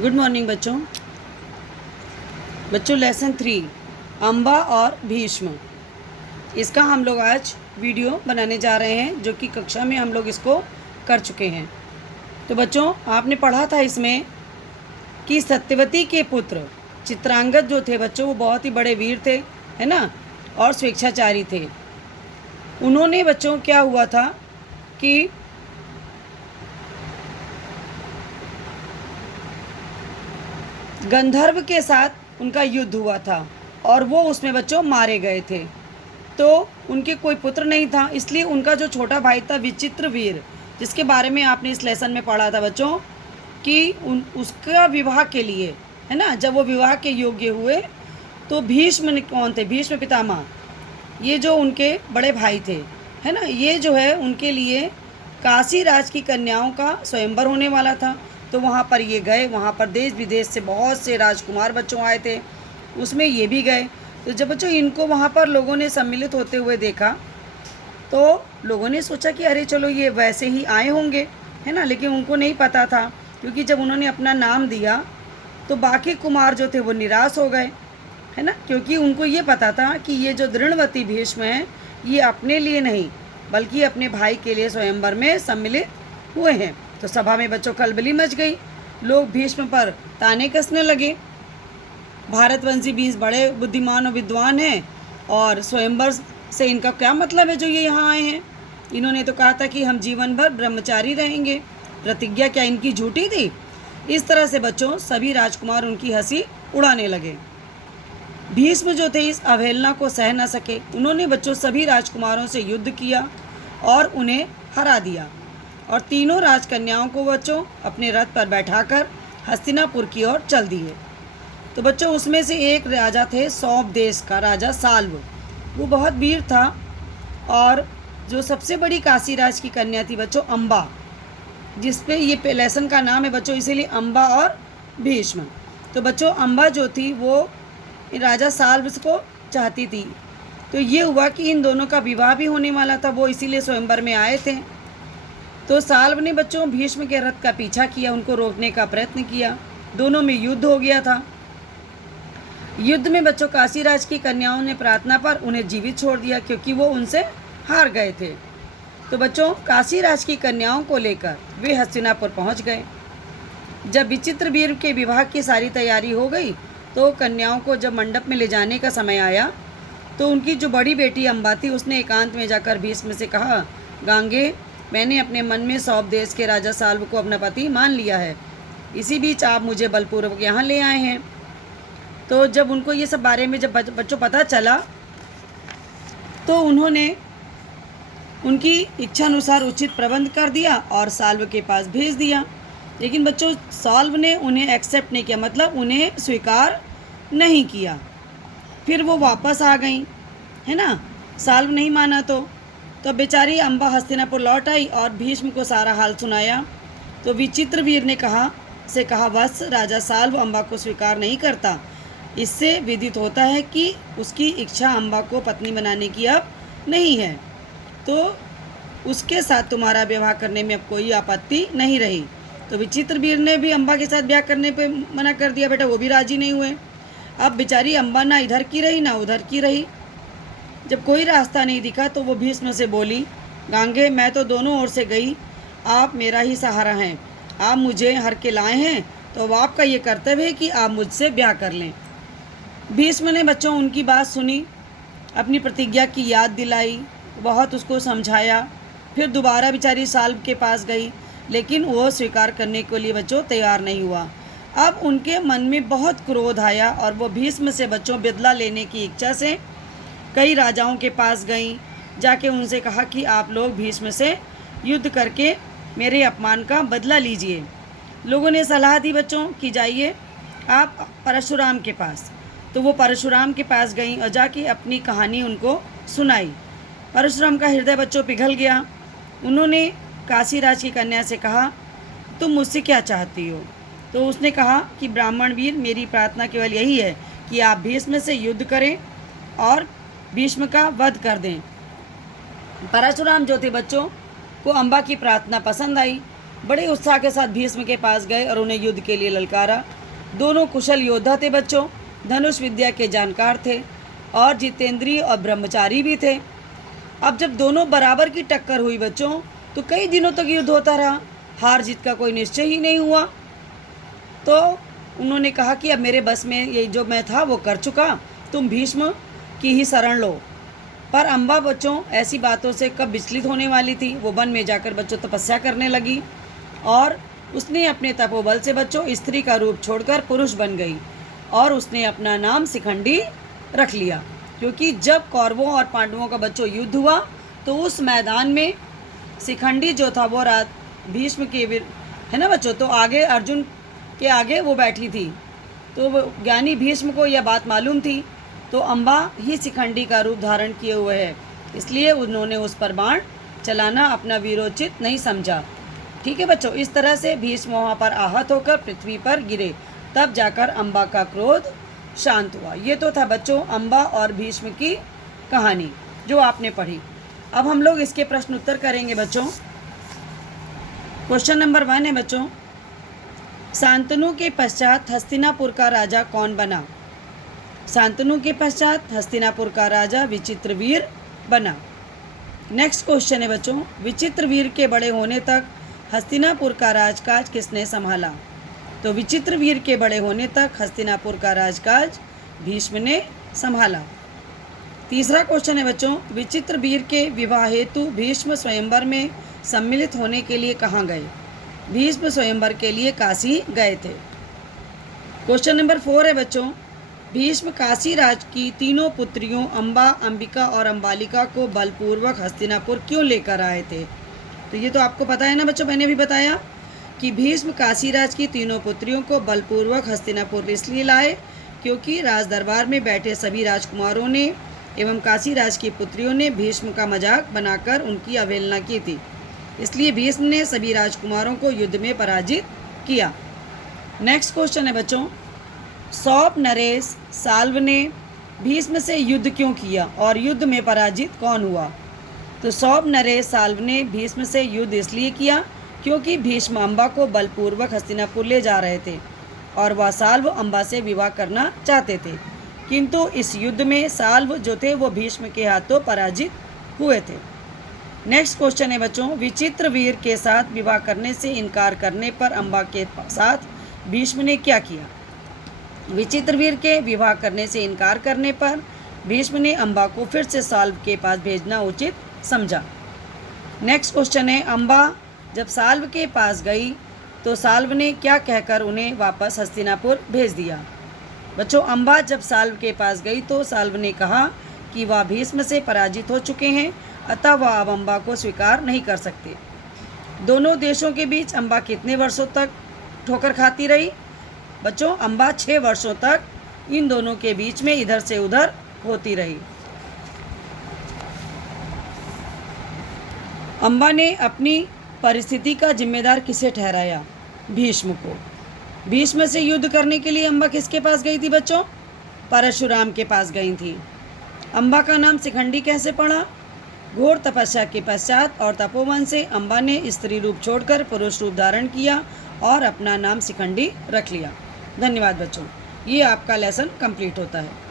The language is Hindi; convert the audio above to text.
गुड मॉर्निंग बच्चों। लेसन 3 अम्बा और भीष्म, इसका हम लोग आज वीडियो बनाने जा रहे हैं, जो कि कक्षा में हम लोग इसको कर चुके हैं। तो बच्चों, आपने पढ़ा था इसमें कि सत्यवती के पुत्र चित्रांगद जो थे बच्चों, वो बहुत ही बड़े वीर थे, है ना, और स्वेच्छाचारी थे। उन्होंने बच्चों क्या हुआ था कि गंधर्व के साथ उनका युद्ध हुआ था और वो उसमें बच्चों मारे गए थे। तो उनके कोई पुत्र नहीं था, इसलिए उनका जो छोटा भाई था विचित्रवीर, जिसके बारे में आपने इस लेसन में पढ़ा था बच्चों कि उसका विवाह के लिए, है ना, जब वो विवाह के योग्य हुए तो भीष्म कौन थे, भीष्म पितामह, ये जो उनके बड़े भाई थे, है ना, ये जो है उनके लिए काशी राज की कन्याओं का स्वयंवर होने वाला था। तो वहाँ पर ये गए, वहाँ पर देश विदेश से बहुत से राजकुमार बच्चों आए थे, उसमें ये भी गए। तो जब बच्चों इनको वहाँ पर लोगों ने सम्मिलित होते हुए देखा तो लोगों ने सोचा कि अरे चलो ये वैसे ही आए होंगे, है ना, लेकिन उनको नहीं पता था, क्योंकि जब उन्होंने अपना नाम दिया तो बाकी कुमार जो थे वो निराश हो गए, है ना, क्योंकि उनको ये पता था कि ये जो दृढ़वती भीष्म हैं ये अपने लिए नहीं बल्कि अपने भाई के लिए स्वयंवर में सम्मिलित हुए हैं। तो सभा में बच्चों खलबली मच गई, लोग भीष्म पर ताने कसने लगे। भारतवंशी 20 बड़े बुद्धिमान और विद्वान हैं और स्वयंवर से इनका क्या मतलब है जो ये यहाँ आए हैं। इन्होंने तो कहा था कि हम जीवन भर ब्रह्मचारी रहेंगे, प्रतिज्ञा क्या इनकी झूठी थी। इस तरह से बच्चों सभी राजकुमार उनकी हंसी उड़ाने लगे। भीष्म जो थे इस अवहेलना को सह न सके, उन्होंने बच्चों सभी राजकुमारों से युद्ध किया और उन्हें हरा दिया और तीनों राजकन्याओं को बच्चों अपने रथ पर बैठाकर हस्तिनापुर की ओर चल दिए। तो बच्चों उसमें से एक राजा थे सौंप देश का राजा साल्व, वो बहुत वीर था। और जो सबसे बड़ी काशी राज की कन्या थी बच्चों अम्बा, जिस पे ये लेसन का नाम है बच्चों, इसीलिए अम्बा और भीष्म। तो बच्चों अम्बा जो थी वो राजा साल्व को चाहती थी, तो ये हुआ कि इन दोनों का विवाह भी होने वाला था, वो इसीलिए स्वयंवर में आए थे। तो साल्व ने बच्चों भीष्म के रथ का पीछा किया, उनको रोकने का प्रयत्न किया, दोनों में युद्ध हो गया था। युद्ध में बच्चों काशीराज की कन्याओं ने प्रार्थना पर उन्हें जीवित छोड़ दिया, क्योंकि वो उनसे हार गए थे। तो बच्चों काशीराज की कन्याओं को लेकर वे हस्तिनापुर पहुंच गए। जब विचित्रवीर के विवाह की सारी तैयारी हो गई तो कन्याओं को जब मंडप में ले जाने का समय आया तो उनकी जो बड़ी बेटी अम्बा थी उसने एकांत में जाकर भीष्म से कहा, गांगे, मैंने अपने मन में सौंप देश के राजा साल्व को अपना पति मान लिया है, इसी बीच आप मुझे बलपूर्वक यहाँ ले आए हैं। तो जब उनको ये सब बारे में जब बच्चों पता चला तो उन्होंने उनकी इच्छा अनुसार उचित प्रबंध कर दिया और साल्व के पास भेज दिया। लेकिन बच्चों साल्व ने उन्हें एक्सेप्ट नहीं किया, मतलब उन्हें स्वीकार नहीं किया। फिर वो वापस आ गई, है ना, साल्व नहीं माना तो बेचारी अम्बा हस्तिनापुर लौट आई और भीष्म को सारा हाल सुनाया। तो विचित्रवीर ने कहा, वत्स, राजा साल्व अम्बा को स्वीकार नहीं करता, इससे विदित होता है कि उसकी इच्छा अम्बा को पत्नी बनाने की अब नहीं है, तो उसके साथ तुम्हारा विवाह करने में अब कोई आपत्ति नहीं रही। तो विचित्रवीर ने भी अम्बा के साथ ब्याह करने पे मना कर दिया, बेटा वो भी राजी नहीं हुए। अब बेचारी अम्बा ना इधर की रही ना उधर की रही। जब कोई रास्ता नहीं दिखा तो वो भीष्म से बोली, गांगे, मैं तो दोनों ओर से गई, आप मेरा ही सहारा हैं, आप मुझे हर के लाए हैं, तो अब आपका ये कर्तव्य है कि आप मुझसे ब्याह कर लें। भीष्म ने बच्चों उनकी बात सुनी, अपनी प्रतिज्ञा की याद दिलाई, बहुत उसको समझाया। फिर दोबारा बेचारी साल्व के पास गई, लेकिन वो स्वीकार करने के लिए बच्चों तैयार नहीं हुआ। अब उनके मन में बहुत क्रोध आया और वो भीष्म से बच्चों बदला लेने की इच्छा से कई राजाओं के पास गईं, जाके उनसे कहा कि आप लोग भीष्म से युद्ध करके मेरे अपमान का बदला लीजिए। लोगों ने सलाह दी बच्चों कि जाइए आप परशुराम के पास। तो वो परशुराम के पास गईं और जाके अपनी कहानी उनको सुनाई। परशुराम का हृदय बच्चों पिघल गया। उन्होंने काशीराज की कन्या से कहा, तुम मुझसे क्या चाहती हो? तो उसने कहा कि ब्राह्मण वीर, मेरी प्रार्थना केवल यही है कि आप भीष्म से युद्ध करें और भीष्म का वध कर दें। परशुराम जो थे बच्चों को अम्बा की प्रार्थना पसंद आई, बड़े उत्साह के साथ भीष्म के पास गए और उन्हें युद्ध के लिए ललकारा। दोनों कुशल योद्धा थे बच्चों, धनुष विद्या के जानकार थे और जितेंद्रीय और ब्रह्मचारी भी थे। अब जब दोनों बराबर की टक्कर हुई बच्चों, तो कई दिनों तक युद्ध होता रहा, हार जीत का कोई निश्चय ही नहीं हुआ। तो उन्होंने कहा कि अब मेरे बस में ये जो मैं था वो कर चुका, तुम भीष्म की ही शरण लो। पर अम्बा बच्चों ऐसी बातों से कब विचलित होने वाली थी। वो वन में जाकर बच्चों तपस्या करने लगी और उसने अपने तपोबल से बच्चों स्त्री का रूप छोड़कर पुरुष बन गई और उसने अपना नाम शिखंडी रख लिया। क्योंकि जब कौरवों और पांडवों का बच्चों युद्ध हुआ तो उस मैदान में शिखंडी जो था वो भीष्म के है ना बच्चों, तो आगे अर्जुन के आगे वो बैठी थी। तो ज्ञानी भीष्म को यह बात मालूम थी, तो अम्बा ही शिखंडी का रूप धारण किए हुए है, इसलिए उन्होंने उस पर बाण चलाना अपना वीरोचित नहीं समझा। ठीक है बच्चों, इस तरह से भीष्म वहाँ पर आहत होकर पृथ्वी पर गिरे, तब जाकर अम्बा का क्रोध शांत हुआ। ये तो था बच्चों अम्बा और भीष्म की कहानी जो आपने पढ़ी। अब हम लोग इसके प्रश्न उत्तर करेंगे बच्चों। क्वेश्चन नंबर 1 है बच्चों, शांतनु के पश्चात हस्तिनापुर का राजा कौन बना? शांतनु के पश्चात हस्तिनापुर का राजा विचित्रवीर बना। नेक्स्ट क्वेश्चन है बच्चों, विचित्रवीर के बड़े होने तक हस्तिनापुर का राजकाज किसने संभाला? तो विचित्रवीर के बड़े होने तक हस्तिनापुर का राजकाज भीष्म ने संभाला। तीसरा क्वेश्चन है बच्चों, विचित्रवीर के विवाह हेतु भीष्म स्वयंवर में सम्मिलित होने के लिए कहाँ गए? भीष्म स्वयंवर के लिए काशी गए थे। क्वेश्चन नंबर 4 है बच्चों, भीष्म काशी राज की तीनों पुत्रियों अम्बा, अंबिका और अम्बालिका को बलपूर्वक हस्तिनापुर क्यों लेकर आए थे? तो ये तो आपको पता है ना बच्चों, मैंने भी बताया कि भीष्म काशी राज की तीनों पुत्रियों को बलपूर्वक हस्तिनापुर इसलिए लाए क्योंकि राज दरबार में बैठे सभी राजकुमारों ने एवं काशी राज की पुत्रियों ने भीष्म का मजाक बनाकर उनकी अवहेलना की थी, इसलिए भीष्म ने सभी राजकुमारों को युद्ध में पराजित किया। नेक्स्ट क्वेश्चन है बच्चों, सौप नरेश साल्व ने भीष्म से युद्ध क्यों किया और युद्ध में पराजित कौन हुआ? तो सौप नरेश साल्व ने भीष्म से युद्ध इसलिए किया क्योंकि भीष्म अम्बा को बलपूर्वक हस्तिनापुर ले जा रहे थे और वह साल्व अम्बा से विवाह करना चाहते थे, किंतु इस युद्ध में साल्व जो थे वो भीष्म के हाथों पराजित हुए थे। नेक्स्ट क्वेश्चन है बच्चों, विचित्रवीर के साथ विवाह करने से इनकार करने पर अम्बा के साथ भीष्म ने क्या किया? विचित्रवीर के विवाह करने से इनकार करने पर भीष्म ने अम्बा को फिर से साल्व के पास भेजना उचित समझा। नेक्स्ट क्वेश्चन है, अम्बा जब साल्व के पास गई तो साल्व ने क्या कहकर उन्हें वापस हस्तिनापुर भेज दिया? बच्चों, अम्बा जब साल्व के पास गई तो साल्व ने कहा कि वह भीष्म से पराजित हो चुके हैं, अतः वह अब अम्बा को स्वीकार नहीं कर सकते। दोनों देशों के बीच अम्बा कितने वर्षों तक ठोकर खाती रही? बच्चों, अम्बा 6 वर्षों तक इन दोनों के बीच में इधर से उधर होती रही। अम्बा ने अपनी परिस्थिति का जिम्मेदार किसे ठहराया? भीष्म को। भीष्म से युद्ध करने के लिए अम्बा किसके पास गई थी बच्चों? परशुराम के पास गई थी। अम्बा का नाम शिखंडी कैसे पड़ा? घोर तपस्या के पश्चात और तपोवन से अम्बा ने स्त्री रूप छोड़कर पुरुष रूप धारण किया और अपना नाम शिखंडी रख लिया। धन्यवाद बच्चों, ये आपका लेसन कंप्लीट होता है।